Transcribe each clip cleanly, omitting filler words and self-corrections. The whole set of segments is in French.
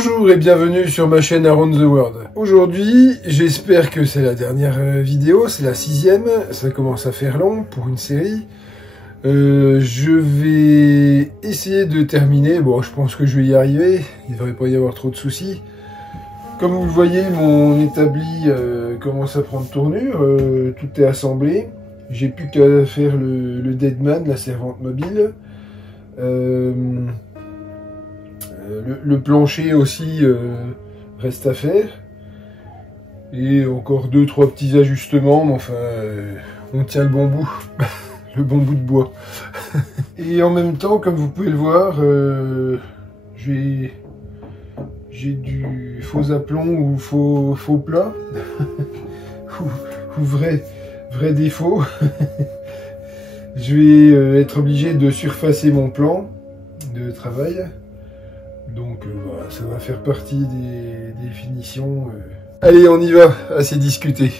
Bonjour et bienvenue sur ma chaîne Around the World. Aujourd'hui, j'espère que c'est la dernière vidéo, c'est la 6e, ça commence à faire long pour une série. Je vais essayer de terminer, bon je pense que je vais y arriver, il ne devrait pas y avoir trop de soucis. Comme vous le voyez, mon établi commence à prendre tournure, tout est assemblé. J'ai plus qu'à faire le Deadman, la servante mobile. Le plancher aussi reste à faire. Et encore 2-3 petits ajustements, mais enfin, on tient le bon bout. Le bon bout de bois. Et en même temps, comme vous pouvez le voir, j'ai du faux aplomb ou faux plat. ou vrai défaut. Je vais être obligé de surfacer mon plan de travail. Donc voilà, ça va faire partie des finitions. Allez, on y va, assez discuté.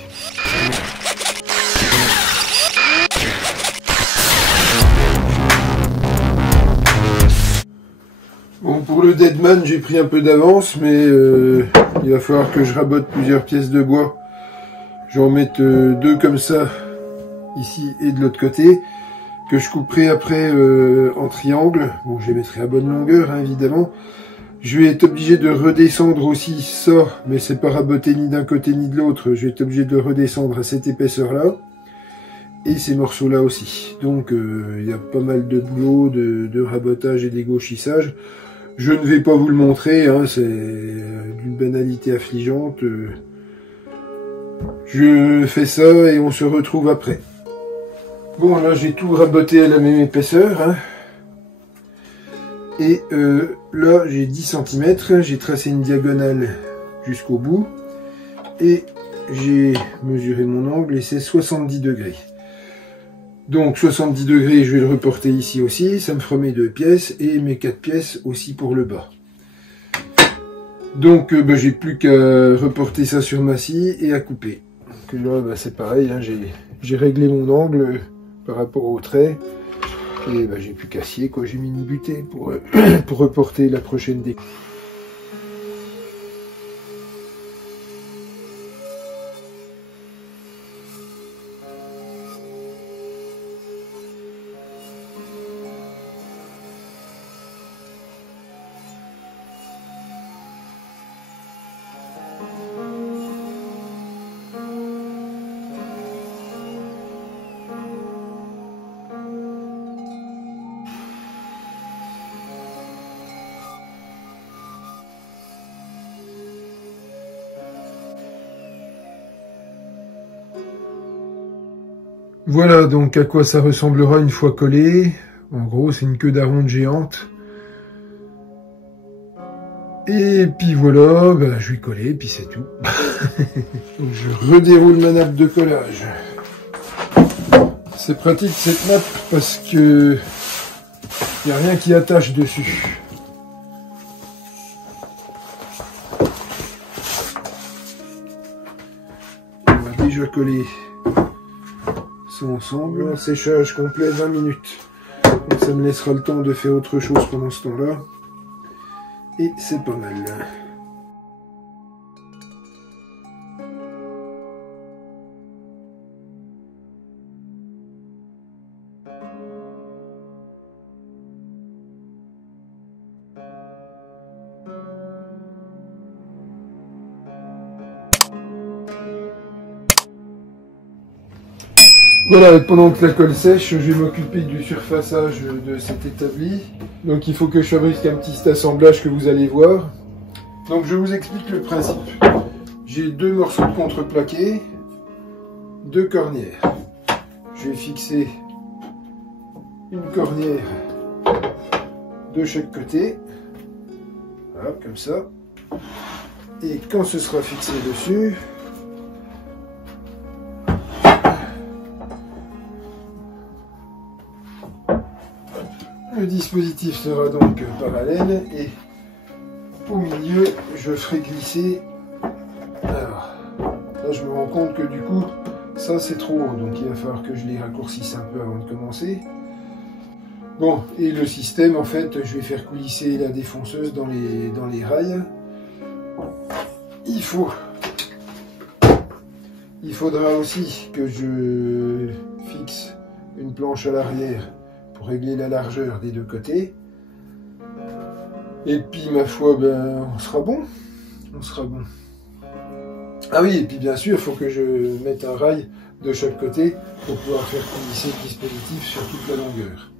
Bon, pour le Deadman, j'ai pris un peu d'avance, mais il va falloir que je rabote plusieurs pièces de bois. Je vais en mettre 2 comme ça, ici et de l'autre côté, que je couperai après en triangle. Bon, je les mettrai à bonne longueur, hein, évidemment. Je vais être obligé de redescendre aussi ça, mais c'est pas raboté ni d'un côté ni de l'autre. Je vais être obligé de redescendre à cette épaisseur-là. Et ces morceaux-là aussi. Donc, il y a pas mal de boulot, de rabotage et d'égauchissage. Je ne vais pas vous le montrer, hein, c'est d'une banalité affligeante. Je fais ça et on se retrouve après. Bon, là, j'ai tout raboté à la même épaisseur, hein. Et là, j'ai 10 cm, j'ai tracé une diagonale jusqu'au bout. Et j'ai mesuré mon angle et c'est 70 degrés. Donc 70 degrés, je vais le reporter ici aussi. Ça me fera mes 2 pièces et mes 4 pièces aussi pour le bas. Donc j'ai plus qu'à reporter ça sur ma scie et à couper. Donc là, c'est pareil, hein, j'ai réglé mon angle par rapport au trait. Et j'ai plus qu'à scier, quoi. J'ai mis une butée pour reporter la prochaine découpe. Voilà donc à quoi ça ressemblera une fois collé. En gros, c'est une queue d'aronde géante. Et puis voilà, je vais coller, puis c'est tout. Donc je redéroule ma nappe de collage. C'est pratique cette nappe parce que il n'y a rien qui attache dessus. On va déjà coller ensemble. Séchage complet 20 minutes. Donc ça me laissera le temps de faire autre chose pendant ce temps-là. Et c'est pas mal. Voilà, pendant que la colle sèche, je vais m'occuper du surfaçage de cet établi. Donc il faut que je fabrique un petit assemblage que vous allez voir. Donc je vous explique le principe. J'ai 2 morceaux de contreplaqué, 2 cornières. Je vais fixer une cornière de chaque côté. Voilà, comme ça. Et quand ce sera fixé dessus, le dispositif sera donc parallèle et au milieu je ferai glisser. Alors là je me rends compte que du coup ça c'est trop haut, donc il va falloir que je les raccourcisse un peu avant de commencer. Bon, et le système, en fait, je vais faire coulisser la défonceuse dans les rails. il faudra aussi que je fixe une planche à l'arrière pour régler la largeur des deux côtés. Et puis ma foi, ben, on sera bon. Ah oui, et puis bien sûr, il faut que je mette un rail de chaque côté pour pouvoir faire coulisser le dispositif sur toute la longueur.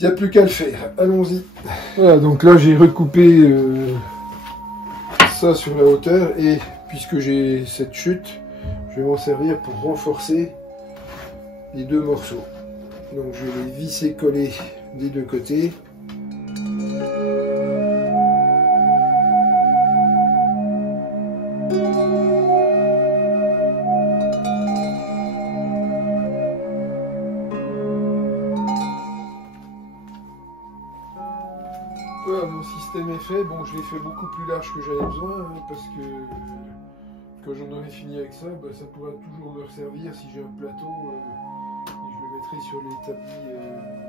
Il n'y a plus qu'à le faire, allons-y. Voilà, donc là j'ai recoupé ça sur la hauteur, et puisque j'ai cette chute, je vais m'en servir pour renforcer les deux morceaux. Donc je vais les visser coller des deux côtés. Voilà, mon système est fait. Bon, je l'ai fait beaucoup plus large que j'avais besoin, hein, parce que quand j'en aurai fini avec ça, bah, ça pourra toujours me servir si j'ai un plateau, et je le mettrai sur l'établi,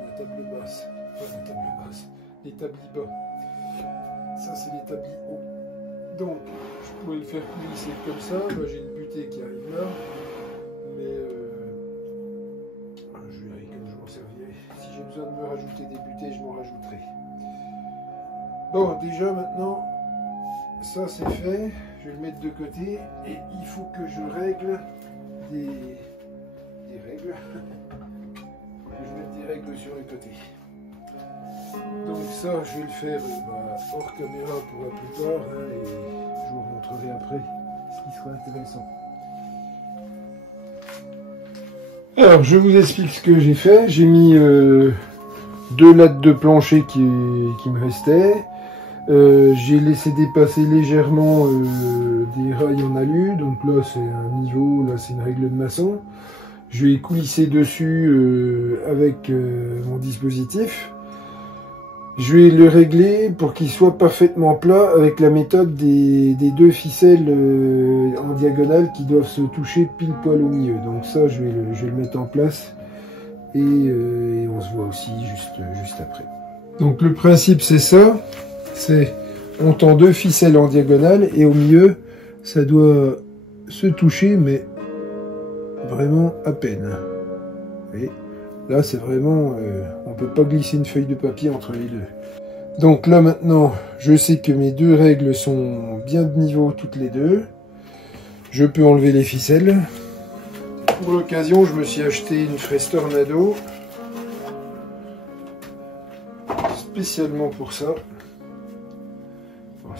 la table basse. Enfin, la table basse, l'établi bas. Ça, c'est l'établi haut. Donc, je pourrais le faire coulisser comme ça. Bah, j'ai une butée qui arrive là, mais je verrai comme je m'en servirai. Si j'ai besoin de me rajouter des butées, je m'en rajouterai. Bon, déjà maintenant, ça c'est fait, je vais le mettre de côté, et il faut que je règle des règles. Il faut que je mette des règles sur les côtés. Donc ça, je vais le faire hors caméra pour la plupart, hein, et je vous montrerai après ce qui sera intéressant. Alors, je vous explique ce que j'ai fait. J'ai mis 2 lattes de plancher qui me restaient. J'ai laissé dépasser légèrement des rails en alu, donc là c'est un niveau, là c'est une règle de maçon. Je vais coulisser dessus avec mon dispositif. Je vais le régler pour qu'il soit parfaitement plat avec la méthode des 2 ficelles en diagonale qui doivent se toucher pile poil au milieu. Donc ça je vais le mettre en place, et on se voit aussi juste après. Donc le principe c'est ça. On tend 2 ficelles en diagonale, et au milieu ça doit se toucher, mais vraiment à peine. Et là c'est vraiment on peut pas glisser une feuille de papier entre les deux. Donc là maintenant je sais que mes 2 règles sont bien de niveau toutes les deux. Je peux enlever les ficelles. Pour l'occasion je me suis acheté une fraise Tornado spécialement pour ça.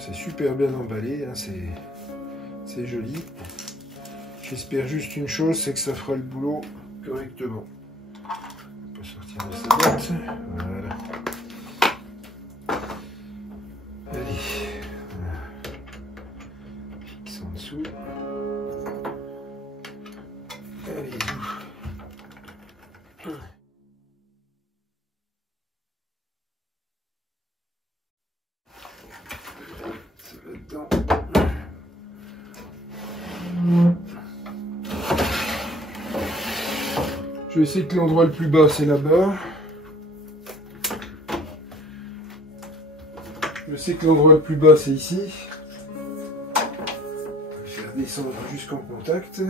C'est super bien emballé, hein, c'est joli. J'espère juste une chose, c'est que ça fera le boulot correctement. On peut sortir de sa boîte. Voilà. Allez. Fixe en dessous. Allez, je sais que l'endroit le plus bas c'est là-bas. Je sais que l'endroit le plus bas c'est ici. Je vais faire descendre jusqu'en contact.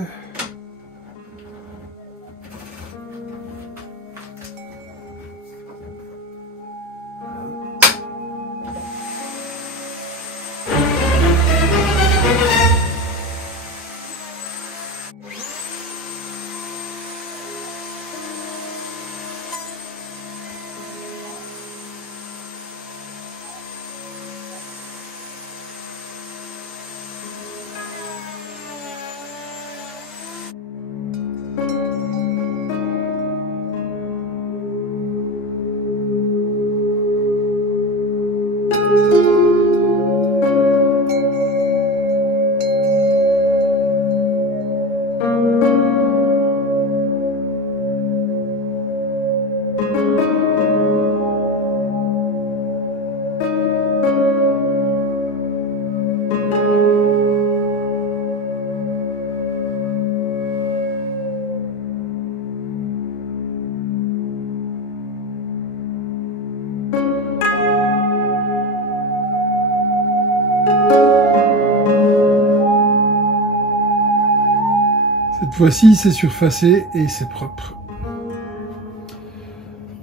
Cette fois-ci, c'est surfacé et c'est propre.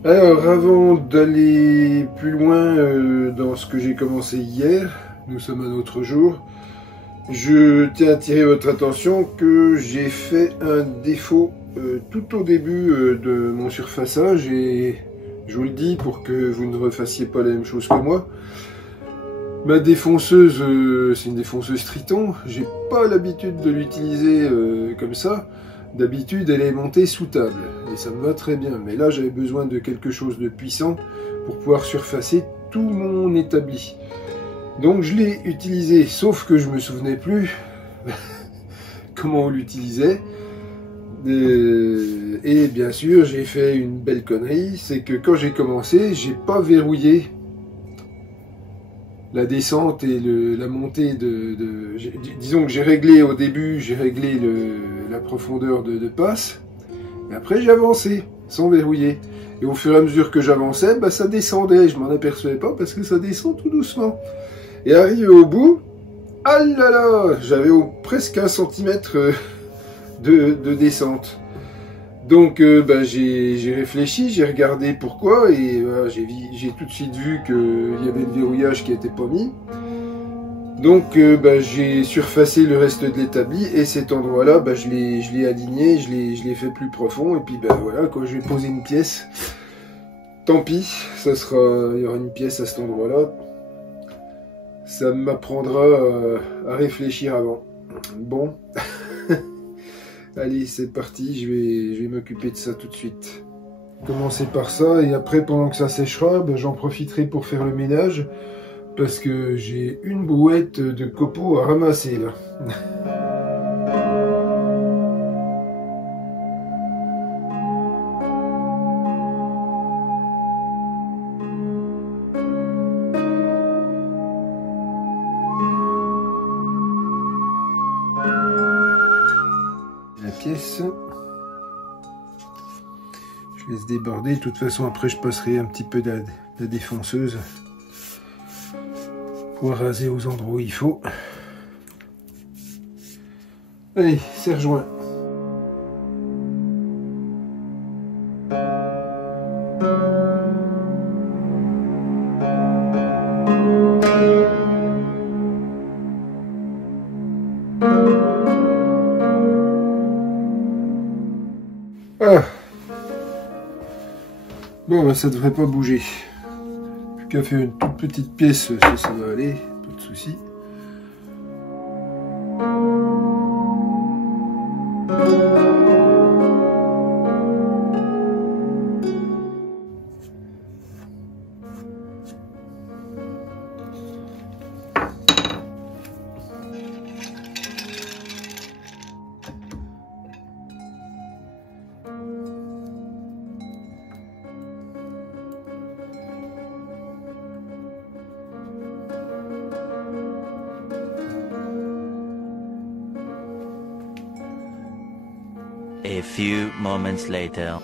Alors, avant d'aller plus loin dans ce que j'ai commencé hier, nous sommes un autre jour, je tiens à attirer votre attention que j'ai fait un défaut tout au début de mon surfaçage, et je vous le dis pour que vous ne refassiez pas la même chose que moi. Ma défonceuse, c'est une défonceuse Triton, j'ai pas l'habitude de l'utiliser comme ça. D'habitude, elle est montée sous table, et ça me va très bien. Mais là, j'avais besoin de quelque chose de puissant pour pouvoir surfacer tout mon établi. Donc, je l'ai utilisé, sauf que je me souvenais plus comment on l'utilisait. Et bien sûr, j'ai fait une belle connerie, c'est que quand j'ai commencé, j'ai pas verrouillé la descente et la montée disons que j'ai réglé au début, j'ai réglé la profondeur de passe, et après j'ai avancé sans verrouiller, et au fur et à mesure que j'avançais, bah, ça descendait, je m'en apercevais pas parce que ça descend tout doucement, et arrivé au bout, ah là là, j'avais presque 1 centimètre de descente. Donc bah, j'ai réfléchi, j'ai regardé pourquoi, et j'ai tout de suite vu qu'il y avait le verrouillage qui n'était pas mis. Donc bah, j'ai surfacé le reste de l'établi, et cet endroit-là, bah, je l'ai aligné, je l'ai fait plus profond, et puis bah, voilà, quand je vais poser une pièce, tant pis, il y aura une pièce à cet endroit-là. Ça m'apprendra à réfléchir avant. Bon. Allez, c'est parti, je vais m'occuper de ça tout de suite. Commencer par ça, et après, pendant que ça séchera, ben, j'en profiterai pour faire le ménage, parce que j'ai une brouette de copeaux à ramasser là. La pièce. Je laisse déborder, de toute façon après je passerai un petit peu de la défonceuse pour raser aux endroits où il faut. Allez, c'est rejoint. Ah. Bon, ben, ça devrait pas bouger. Plus qu'à faire une toute petite pièce, ça va aller, pas de souci. A few moments later.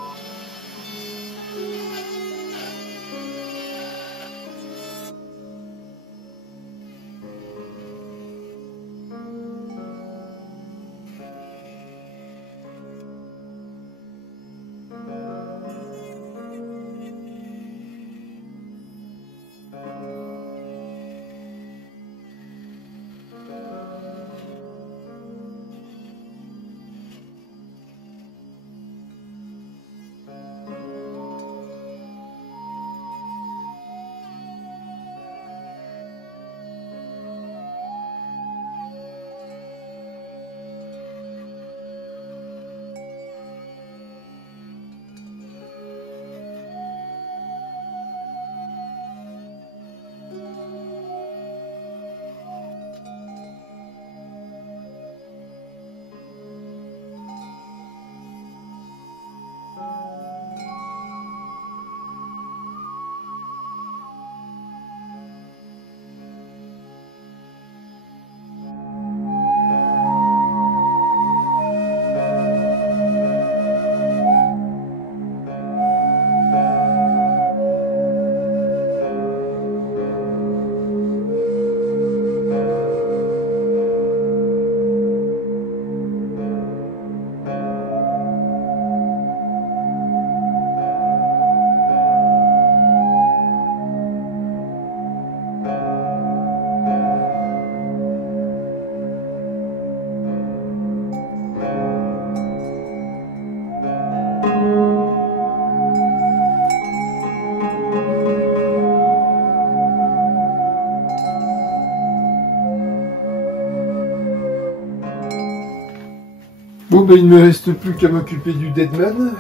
Bon ben il ne me reste plus qu'à m'occuper du Deadman.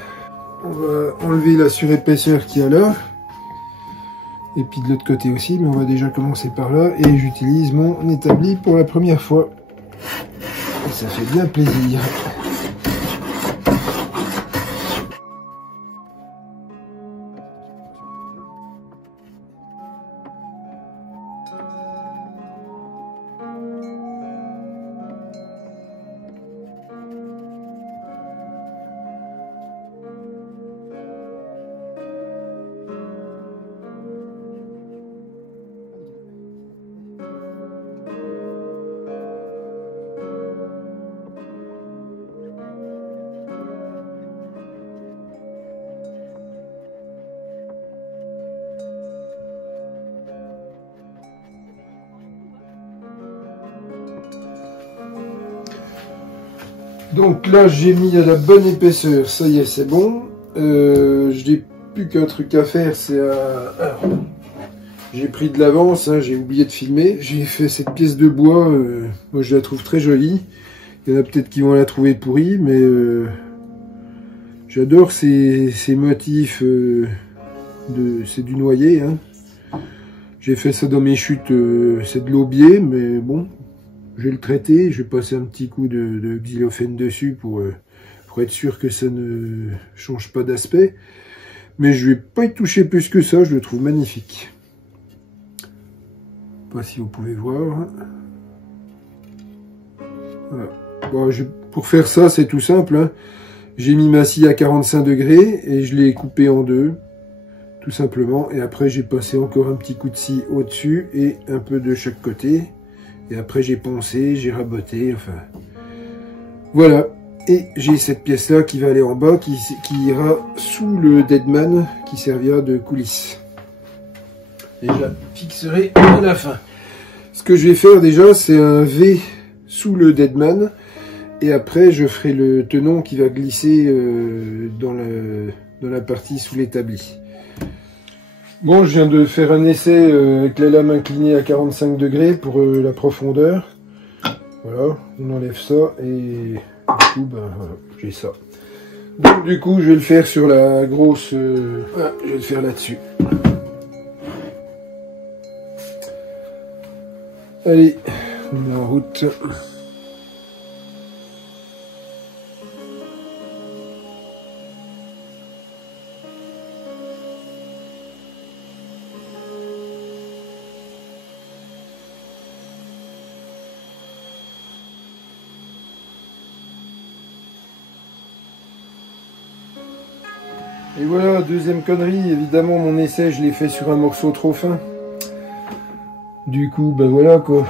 On va enlever la surépaisseur qu'il y a là. Et puis de l'autre côté aussi, mais on va déjà commencer par là. Et j'utilise mon établi pour la première fois. Et ça fait bien plaisir. Donc là j'ai mis à la bonne épaisseur, ça y est c'est bon. Je n'ai plus qu'un truc à faire, c'est à... J'ai pris de l'avance, hein, j'ai oublié de filmer. J'ai fait cette pièce de bois, moi je la trouve très jolie. Il y en a peut-être qui vont la trouver pourrie, mais j'adore ces motifs c'est du noyer. Hein. J'ai fait ça dans mes chutes, c'est de l'aubier, mais bon. Je vais le traiter, je vais passer un petit coup de xylophène dessus pour être sûr que ça ne change pas d'aspect. Mais je vais pas y toucher plus que ça, je le trouve magnifique. Je sais pas si vous pouvez voir. Voilà. Bon, pour faire ça, c'est tout simple. Hein. J'ai mis ma scie à 45 degrés et je l'ai coupé en deux. Tout simplement. Et après, j'ai passé encore un petit coup de scie au-dessus et un peu de chaque côté. Et après j'ai poncé, j'ai raboté, enfin... Voilà. Et j'ai cette pièce-là qui va aller en bas, qui ira sous le Deadman, qui servira de coulisse. Et je la fixerai à la fin. Ce que je vais faire déjà, c'est un V sous le Deadman. Et après, je ferai le tenon qui va glisser dans la partie sous l'établi. Bon, je viens de faire un essai avec la lame inclinée à 45 degrés pour la profondeur. Voilà, on enlève ça et du coup, ben voilà, j'ai ça. Donc du coup, je vais le faire sur la grosse... voilà, je vais le faire là-dessus. Allez, on est en route. Et voilà, deuxième connerie, évidemment mon essai je l'ai fait sur un morceau trop fin. Du coup, ben voilà quoi.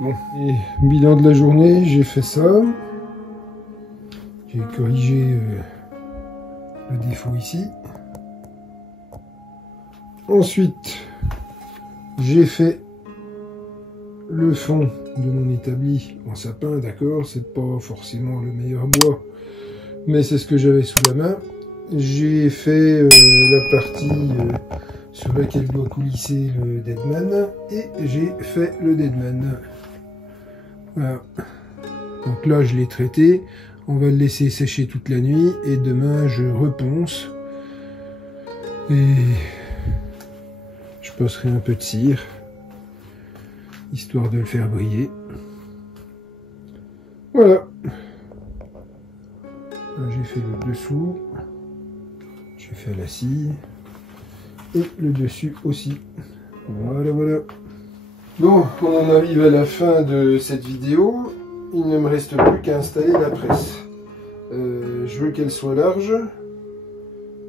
Bon, et bilan de la journée, j'ai fait ça. J'ai corrigé le défaut ici. Ensuite, j'ai fait le fond de mon établi en sapin, d'accord, c'est pas forcément le meilleur bois, mais c'est ce que j'avais sous la main. J'ai fait la partie sur laquelle doit coulisser le Deadman et j'ai fait le Deadman. Voilà. Donc là je l'ai traité, on va le laisser sécher toute la nuit et demain je reponce et je passerai un peu de cire histoire de le faire briller. Voilà. J'ai fait le dessous. J'ai fait la scie et le dessus aussi. Voilà, voilà. Bon, on en arrive à la fin de cette vidéo. Il ne me reste plus qu'à installer la presse. Je veux qu'elle soit large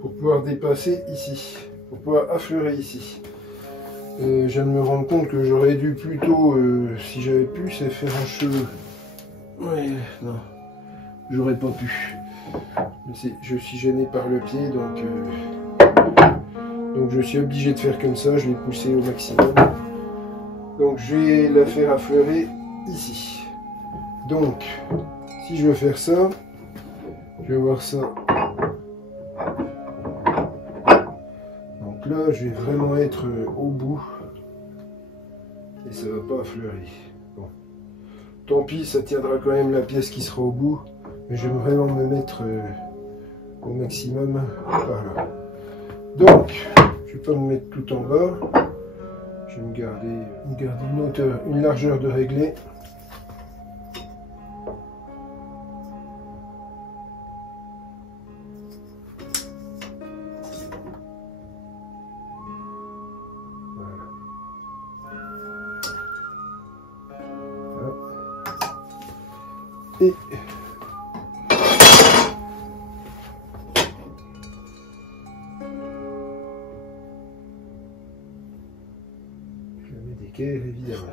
pour pouvoir dépasser ici, pour pouvoir affleurer ici. Je viens de me rendre compte que j'aurais dû plutôt, si j'avais pu, c'est faire un cheveu. Ouais, non, j'aurais pas pu. Je suis gêné par le pied, donc je suis obligé de faire comme ça, je l'ai poussé au maximum. Donc je vais la faire affleurer ici. Donc, si je veux faire ça, je vais avoir ça. Donc là, je vais vraiment être au bout. Et ça va pas affleurer. Bon. Tant pis, ça tiendra quand même la pièce qui sera au bout. Mais j'aime vraiment me mettre au maximum par là. Donc, je vais pas me mettre tout en bas. Je vais me garder une hauteur, une largeur de réglé. Et je mets d'équerre évidemment.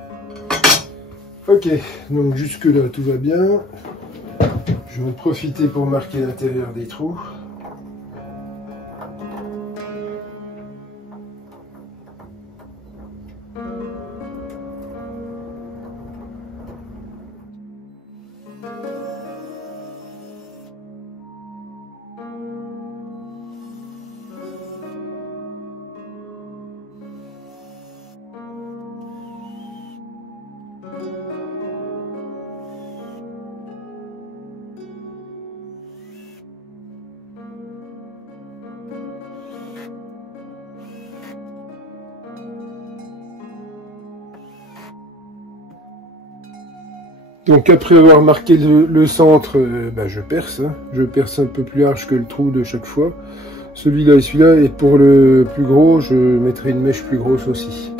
Ok, donc jusque là tout va bien. Je vais en profiter pour marquer l'intérieur des trous. Donc après avoir marqué le centre, je perce. Hein. Je perce un peu plus large que le trou de chaque fois. Celui-là et celui-là. Et pour le plus gros, je mettrai une mèche plus grosse aussi.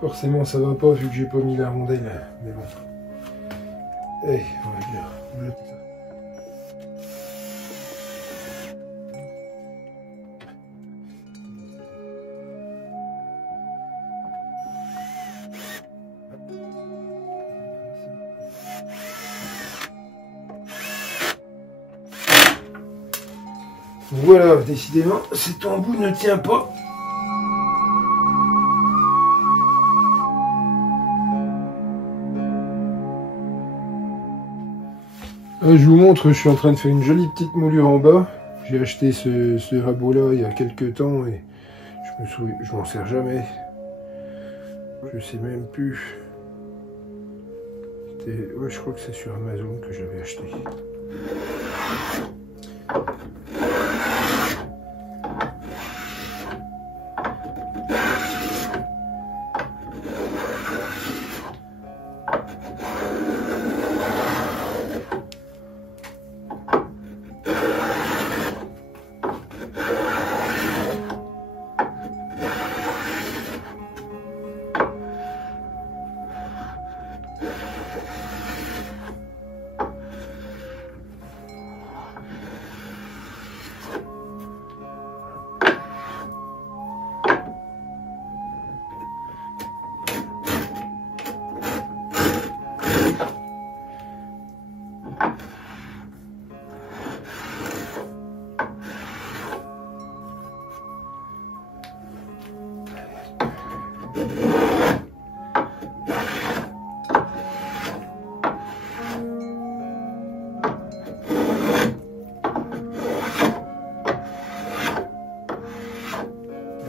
Forcément ça va pas vu que j'ai pas mis la rondelle, mais bon. Eh, on va bien. Voilà, décidément, cet embout ne tient pas. Je vous montre, je suis en train de faire une jolie petite moulure en bas. J'ai acheté ce rabot-là il y a quelques temps et je m'en sers jamais. Je sais même plus. Ouais, je crois que c'est sur Amazon que j'avais acheté.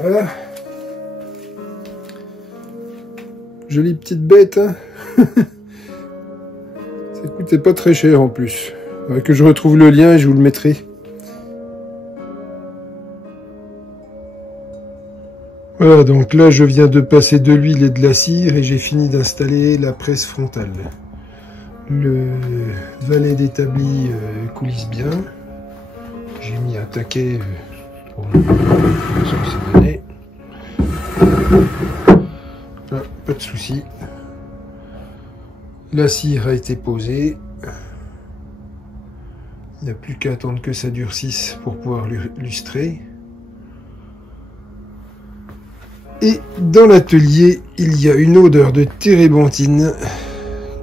Voilà. Jolie petite bête. Hein. Ça coûtait pas très cher en plus. Faudrait que je retrouve le lien et je vous le mettrai. Voilà, donc là je viens de passer de l'huile et de la cire et j'ai fini d'installer la presse frontale. Le valet d'établi coulisse bien. J'ai mis un taquet pour ce que c'est donné. Ah, pas de souci. La cire a été posée. Il n'y a plus qu'à attendre que ça durcisse pour pouvoir lustrer. Et dans l'atelier, il y a une odeur de térébenthine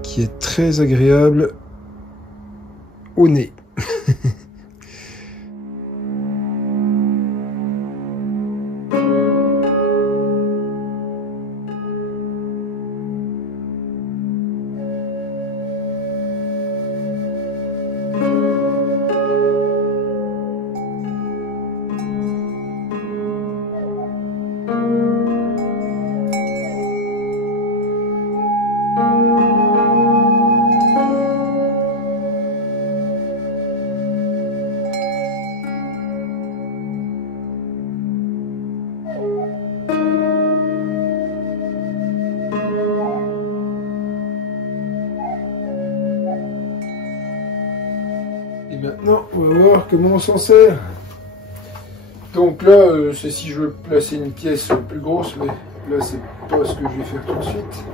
qui est très agréable au nez. Et maintenant, on va voir comment on s'en sert. Donc là, c'est si je veux placer une pièce plus grosse, mais là, c'est pas ce que je vais faire tout de suite.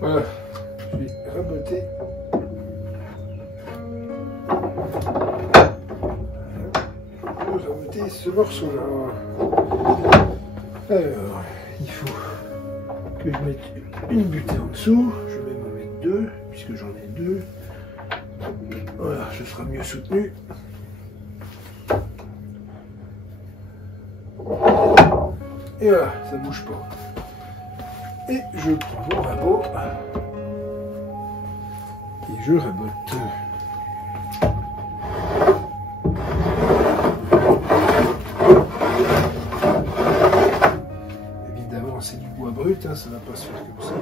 Voilà, je vais raboter. Je vais raboter ce morceau-là. Alors, il faut que je mette une butée en dessous. Je vais même en mettre deux, puisque j'en ai deux. Voilà, ce sera mieux soutenu. Et voilà, ça ne bouge pas. Et je prends mon rabot. Et je rabote. Évidemment, c'est du bois brut, hein, ça ne va pas se faire comme ça.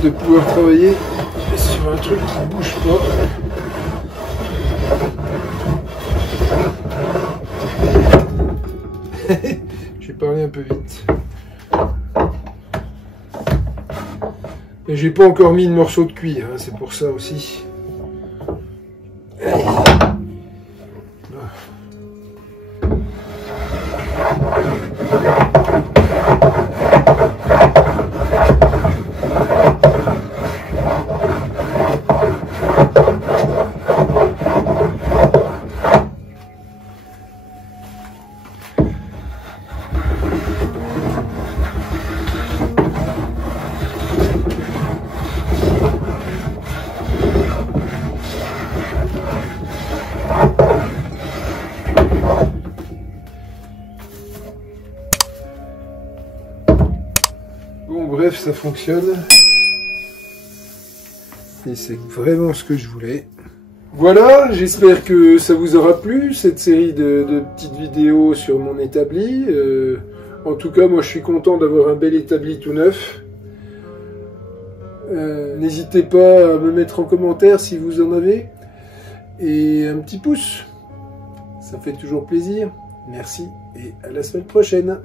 De pouvoir travailler sur un truc qui ne bouge pas. J'ai parlé un peu vite. Mais j'ai pas encore mis de morceau de cuir, hein, c'est pour ça aussi. Bon, bref, ça fonctionne. Et c'est vraiment ce que je voulais. Voilà, j'espère que ça vous aura plu, cette série de petites vidéos sur mon établi. En tout cas, moi, je suis content d'avoir un bel établi tout neuf. N'hésitez pas à me mettre en commentaire si vous en avez. Et un petit pouce. Ça fait toujours plaisir. Merci et à la semaine prochaine.